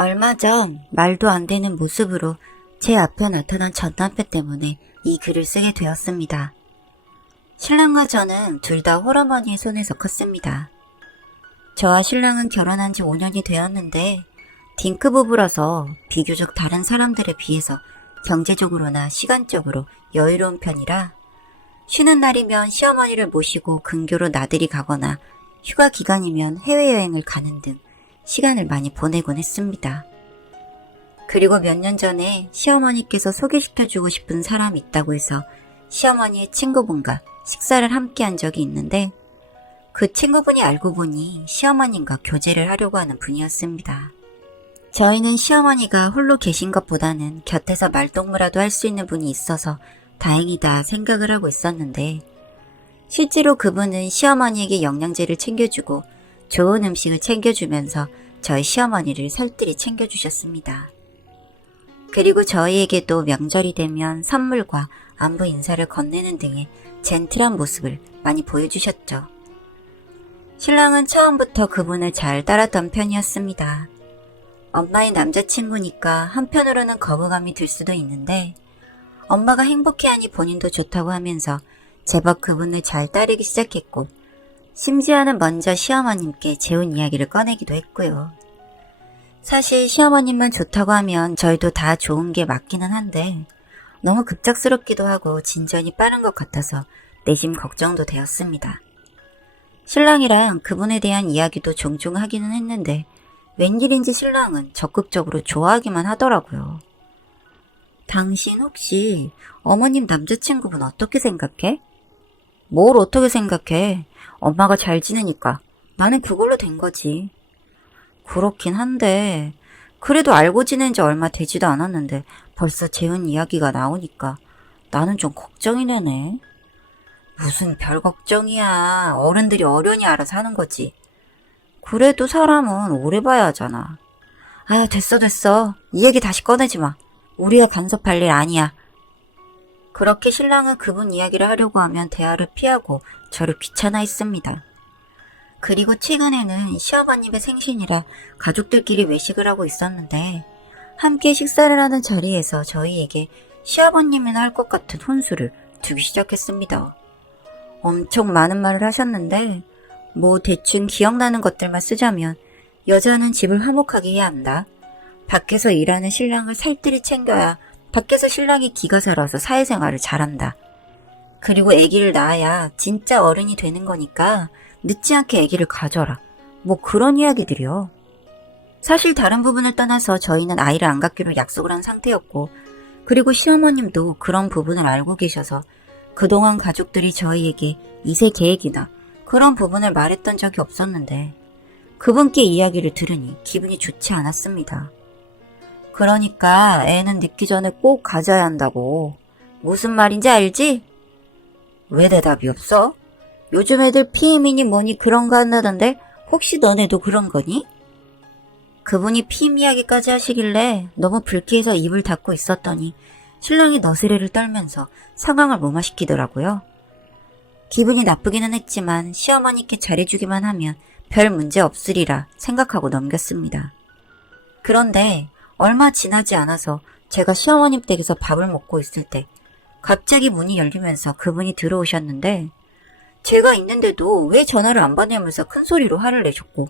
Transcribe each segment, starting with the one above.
얼마 전 말도 안 되는 모습으로 제 앞에 나타난 전 남편 때문에 이 글을 쓰게 되었습니다. 신랑과 저는 둘 다 홀어머니의 손에서 컸습니다. 저와 신랑은 결혼한 지 5년이 되었는데 딩크 부부라서 비교적 다른 사람들에 비해서 경제적으로나 시간적으로 여유로운 편이라 쉬는 날이면 시어머니를 모시고 근교로 나들이 가거나 휴가 기간이면 해외여행을 가는 등 시간을 많이 보내곤 했습니다. 그리고 몇 년 전에 시어머니께서 소개시켜주고 싶은 사람이 있다고 해서 시어머니의 친구분과 식사를 함께 한 적이 있는데 그 친구분이 알고 보니 시어머님과 교제를 하려고 하는 분이었습니다. 저희는 시어머니가 홀로 계신 것보다는 곁에서 말동무라도 할 수 있는 분이 있어서 다행이다 생각을 하고 있었는데 실제로 그분은 시어머니에게 영양제를 챙겨주고 좋은 음식을 챙겨주면서 저희 시어머니를 살뜰히 챙겨주셨습니다. 그리고 저희에게도 명절이 되면 선물과 안부 인사를 건네는 등의 젠틀한 모습을 많이 보여주셨죠. 신랑은 처음부터 그분을 잘 따랐던 편이었습니다. 엄마의 남자친구니까 한편으로는 거부감이 들 수도 있는데 엄마가 행복해하니 본인도 좋다고 하면서 제법 그분을 잘 따르기 시작했고 심지어는 먼저 시어머님께 재혼 이야기를 꺼내기도 했고요. 사실 시어머님만 좋다고 하면 저희도 다 좋은 게 맞기는 한데 너무 급작스럽기도 하고 진전이 빠른 것 같아서 내심 걱정도 되었습니다. 신랑이랑 그분에 대한 이야기도 종종 하기는 했는데 웬일인지 신랑은 적극적으로 좋아하기만 하더라고요. 당신 혹시 어머님 남자친구분 어떻게 생각해? 뭘 어떻게 생각해? 엄마가 잘 지내니까 나는 그걸로 된 거지. 그렇긴 한데 그래도 알고 지낸 지 얼마 되지도 않았는데 벌써 재혼 이야기가 나오니까 나는 좀 걱정이 되네. 무슨 별 걱정이야. 어른들이 어련히 알아서 하는 거지. 그래도 사람은 오래 봐야 하잖아. 아유 됐어. 이 얘기 다시 꺼내지 마. 우리가 간섭할 일 아니야. 그렇게 신랑은 그분 이야기를 하려고 하면 대화를 피하고 저를 귀찮아했습니다. 그리고 최근에는 시어머님의 생신이라 가족들끼리 외식을 하고 있었는데 함께 식사를 하는 자리에서 저희에게 시아버님이나 할 것 같은 혼수를 두기 시작했습니다. 엄청 많은 말을 하셨는데 뭐 대충 기억나는 것들만 쓰자면 여자는 집을 화목하게 해야 한다. 밖에서 일하는 신랑을 살뜰히 챙겨야 밖에서 신랑이 기가 살아서 사회생활을 잘한다. 그리고 아기를 낳아야 진짜 어른이 되는 거니까 늦지 않게 아기를 가져라. 뭐 그런 이야기들이요. 사실 다른 부분을 떠나서 저희는 아이를 안 갖기로 약속을 한 상태였고 그리고 시어머님도 그런 부분을 알고 계셔서 그동안 가족들이 저희에게 2세 계획이나 그런 부분을 말했던 적이 없었는데 그분께 이야기를 들으니 기분이 좋지 않았습니다. 그러니까 애는 늦기 전에 꼭 가져야 한다고. 무슨 말인지 알지? 왜 대답이 없어? 요즘 애들 피임이니 뭐니 그런 거 한다던데 혹시 너네도 그런 거니? 그분이 피임 이야기까지 하시길래 너무 불쾌해서 입을 닫고 있었더니 신랑이 너스레를 떨면서 상황을 무마시키더라고요. 기분이 나쁘기는 했지만 시어머니께 잘해주기만 하면 별 문제 없으리라 생각하고 넘겼습니다. 그런데 얼마 지나지 않아서 제가 시어머님 댁에서 밥을 먹고 있을 때 갑자기 문이 열리면서 그분이 들어오셨는데 제가 있는데도 왜 전화를 안 받냐면서 큰 소리로 화를 내셨고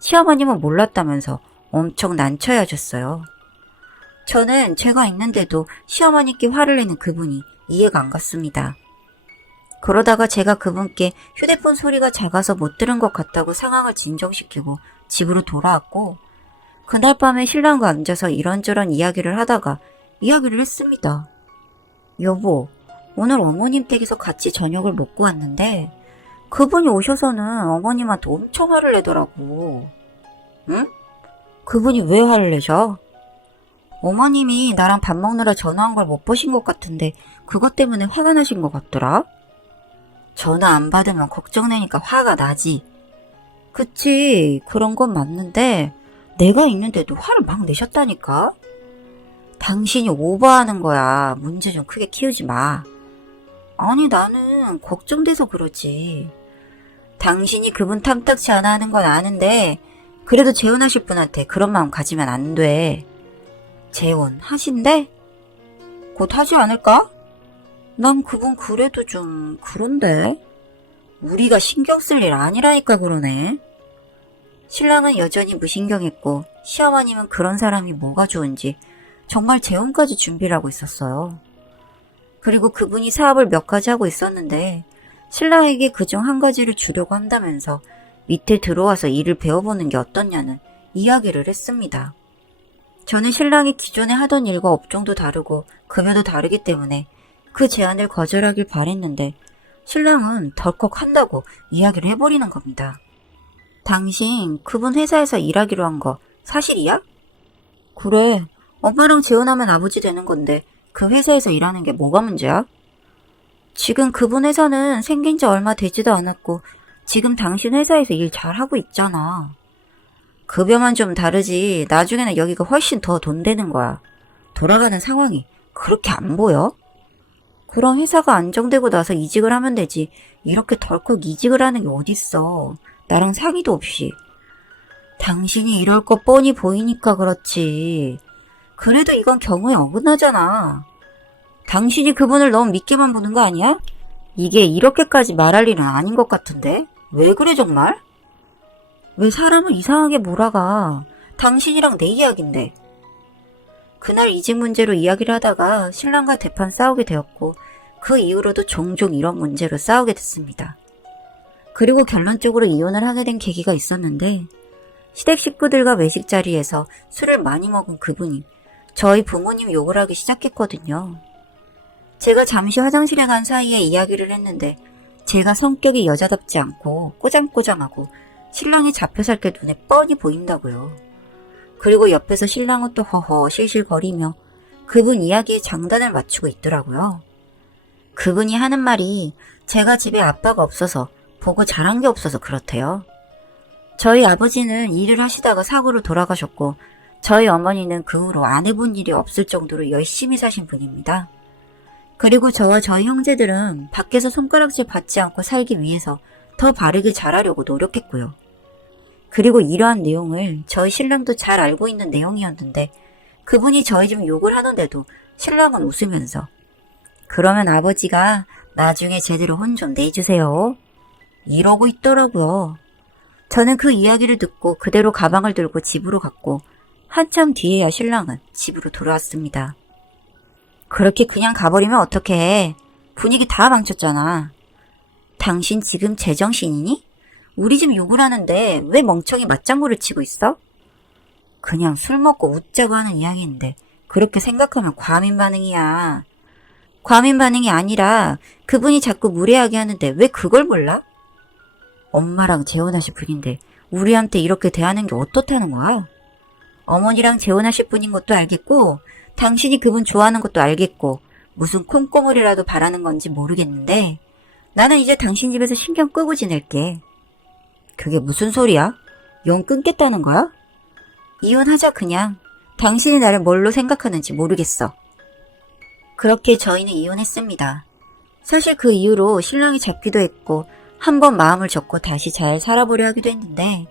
시어머님은 몰랐다면서 엄청 난처해하셨어요. 저는 제가 있는데도 시어머니께 화를 내는 그분이 이해가 안 갔습니다. 그러다가 제가 그분께 휴대폰 소리가 작아서 못 들은 것 같다고 상황을 진정시키고 집으로 돌아왔고 그날 밤에 신랑과 앉아서 이런저런 이야기를 하다가 이야기를 했습니다. 여보, 오늘 어머님 댁에서 같이 저녁을 먹고 왔는데 그분이 오셔서는 어머님한테 엄청 화를 내더라고. 응? 그분이 왜 화를 내셔? 어머님이 나랑 밥 먹느라 전화한 걸 못 보신 것 같은데 그것 때문에 화가 나신 것 같더라? 전화 안 받으면 걱정되니까 화가 나지. 그치, 그런 건 맞는데 내가 있는데도 화를 막 내셨다니까? 당신이 오버하는 거야. 문제 좀 크게 키우지 마. 아니 나는 걱정돼서 그러지. 당신이 그분 탐탁치 않아 하는 건 아는데 그래도 재혼하실 분한테 그런 마음 가지면 안 돼. 재혼하신대? 곧 하지 않을까? 난 그분 그래도 좀 그런데. 우리가 신경 쓸 일 아니라니까 그러네. 신랑은 여전히 무신경했고 시어머님은 그런 사람이 뭐가 좋은지 정말 재혼까지 준비를 하고 있었어요. 그리고 그분이 사업을 몇 가지 하고 있었는데 신랑에게 그중 한 가지를 주려고 한다면서 밑에 들어와서 일을 배워보는 게 어떻냐는 이야기를 했습니다. 저는 신랑이 기존에 하던 일과 업종도 다르고 급여도 다르기 때문에 그 제안을 거절하길 바랬는데 신랑은 덜컥 한다고 이야기를 해버리는 겁니다. 당신 그분 회사에서 일하기로 한 거 사실이야? 그래, 엄마랑 재혼하면 아버지 되는 건데 그 회사에서 일하는 게 뭐가 문제야? 지금 그분 회사는 생긴 지 얼마 되지도 않았고 지금 당신 회사에서 일 잘하고 있잖아. 급여만 좀 다르지 나중에는 여기가 훨씬 더 돈 되는 거야. 돌아가는 상황이 그렇게 안 보여? 그럼 회사가 안정되고 나서 이직을 하면 되지. 이렇게 덜컥 이직을 하는 게 어딨어. 나랑 상의도 없이. 당신이 이럴 거 뻔히 보이니까 그렇지. 그래도 이건 경우에 어긋나잖아. 당신이 그분을 너무 믿게만 보는 거 아니야? 이게 이렇게까지 말할 일은 아닌 것 같은데? 왜 그래 정말? 왜 사람을 이상하게 몰아가? 당신이랑 내 이야기인데. 그날 이직 문제로 이야기를 하다가 신랑과 대판 싸우게 되었고 그 이후로도 종종 이런 문제로 싸우게 됐습니다. 그리고 결론적으로 이혼을 하게 된 계기가 있었는데 시댁 식구들과 외식 자리에서 술을 많이 먹은 그분이 저희 부모님 욕을 하기 시작했거든요. 제가 잠시 화장실에 간 사이에 이야기를 했는데 제가 성격이 여자답지 않고 꼬장꼬장하고 신랑이 잡혀 살 게 눈에 뻔히 보인다고요. 그리고 옆에서 신랑은 또 허허 실실거리며 그분 이야기에 장단을 맞추고 있더라고요. 그분이 하는 말이 제가 집에 아빠가 없어서 보고 자란 게 없어서 그렇대요. 저희 아버지는 일을 하시다가 사고로 돌아가셨고 저희 어머니는 그 후로 안 해본 일이 없을 정도로 열심히 사신 분입니다. 그리고 저와 저희 형제들은 밖에서 손가락질 받지 않고 살기 위해서 더 바르게 자라려고 노력했고요. 그리고 이러한 내용을 저희 신랑도 잘 알고 있는 내용이었는데 그분이 저희 집 욕을 하는데도 신랑은 웃으면서 그러면 아버지가 나중에 제대로 혼 좀 내주세요. 이러고 있더라고요. 저는 그 이야기를 듣고 그대로 가방을 들고 집으로 갔고 한참 뒤에야 신랑은 집으로 돌아왔습니다. 그렇게 그냥 가버리면 어떡해. 분위기 다 망쳤잖아. 당신 지금 제정신이니? 우리 집 욕을 하는데 왜 멍청이 맞장구를 치고 있어? 그냥 술 먹고 웃자고 하는 이야기인데 그렇게 생각하면 과민 반응이야. 과민 반응이 아니라 그분이 자꾸 무례하게 하는데 왜 그걸 몰라? 엄마랑 재혼하실 분인데 우리한테 이렇게 대하는 게 어떻다는 거야? 어머니랑 재혼하실 분인 것도 알겠고 당신이 그분 좋아하는 것도 알겠고 무슨 콩고물이라도 바라는 건지 모르겠는데 나는 이제 당신 집에서 신경 끄고 지낼게. 그게 무슨 소리야? 영 끊겠다는 거야? 이혼하자 그냥. 당신이 나를 뭘로 생각하는지 모르겠어. 그렇게 저희는 이혼했습니다. 사실 그 이후로 신랑이 잡기도 했고 한번 마음을 접고 다시 잘 살아보려 하기도 했는데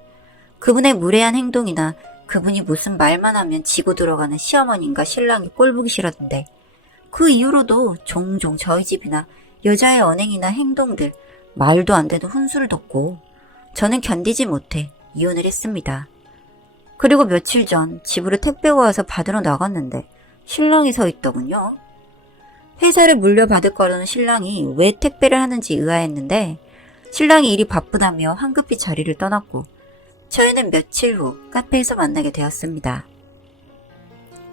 그분의 무례한 행동이나 그분이 무슨 말만 하면 지고 들어가는 시어머님과 신랑이 꼴보기 싫었는데 그 이후로도 종종 저희 집이나 여자의 언행이나 행동들, 말도 안 되는 훈수를 뒀고 저는 견디지 못해 이혼을 했습니다. 그리고 며칠 전 집으로 택배가 와서 받으러 나갔는데 신랑이 서 있더군요. 회사를 물려받을 거라는 신랑이 왜 택배를 하는지 의아했는데 신랑이 일이 바쁘다며 황급히 자리를 떠났고 저희는 며칠 후 카페에서 만나게 되었습니다.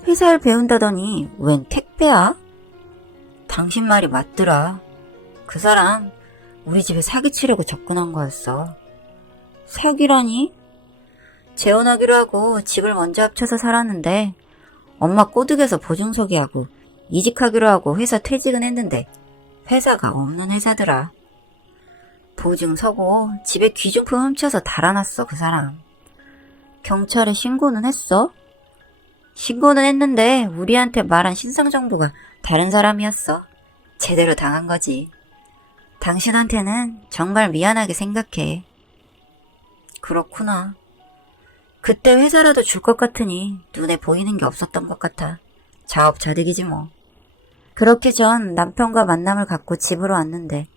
회사를 배운다더니 웬 택배야? 당신 말이 맞더라. 그 사람 우리 집에 사기치려고 접근한 거였어. 사기라니? 재혼하기로 하고 집을 먼저 합쳐서 살았는데 엄마 꼬득에서 보증서기하고 이직하기로 하고 회사 퇴직은 했는데 회사가 없는 회사더라. 보증 서고 집에 귀중품 훔쳐서 달아났어 그 사람. 경찰에 신고는 했어? 신고는 했는데 우리한테 말한 신상정보가 다른 사람이었어. 제대로 당한 거지. 당신한테는 정말 미안하게 생각해. 그렇구나. 그때 회사라도 줄 것 같으니 눈에 보이는 게 없었던 것 같아. 자업자득이지 뭐. 그렇게 전 남편과 만남을 갖고 집으로 왔는데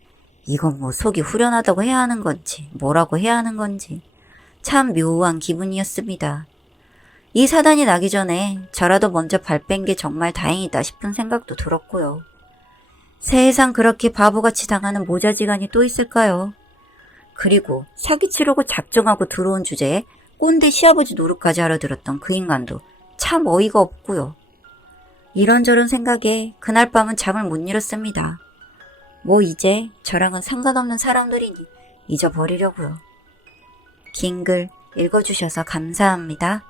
이건 뭐 속이 후련하다고 해야 하는 건지 뭐라고 해야 하는 건지 참 묘한 기분이었습니다. 이 사단이 나기 전에 저라도 먼저 발 뺀 게 정말 다행이다 싶은 생각도 들었고요. 세상 그렇게 바보같이 당하는 모자지간이 또 있을까요? 그리고 사기치려고 작정하고 들어온 주제에 꼰대 시아버지 노릇까지 알아들었던 그 인간도 참 어이가 없고요. 이런저런 생각에 그날 밤은 잠을 못 이뤘습니다. 뭐 이제 저랑은 상관없는 사람들이니 잊어버리려고요. 긴 글 읽어주셔서 감사합니다.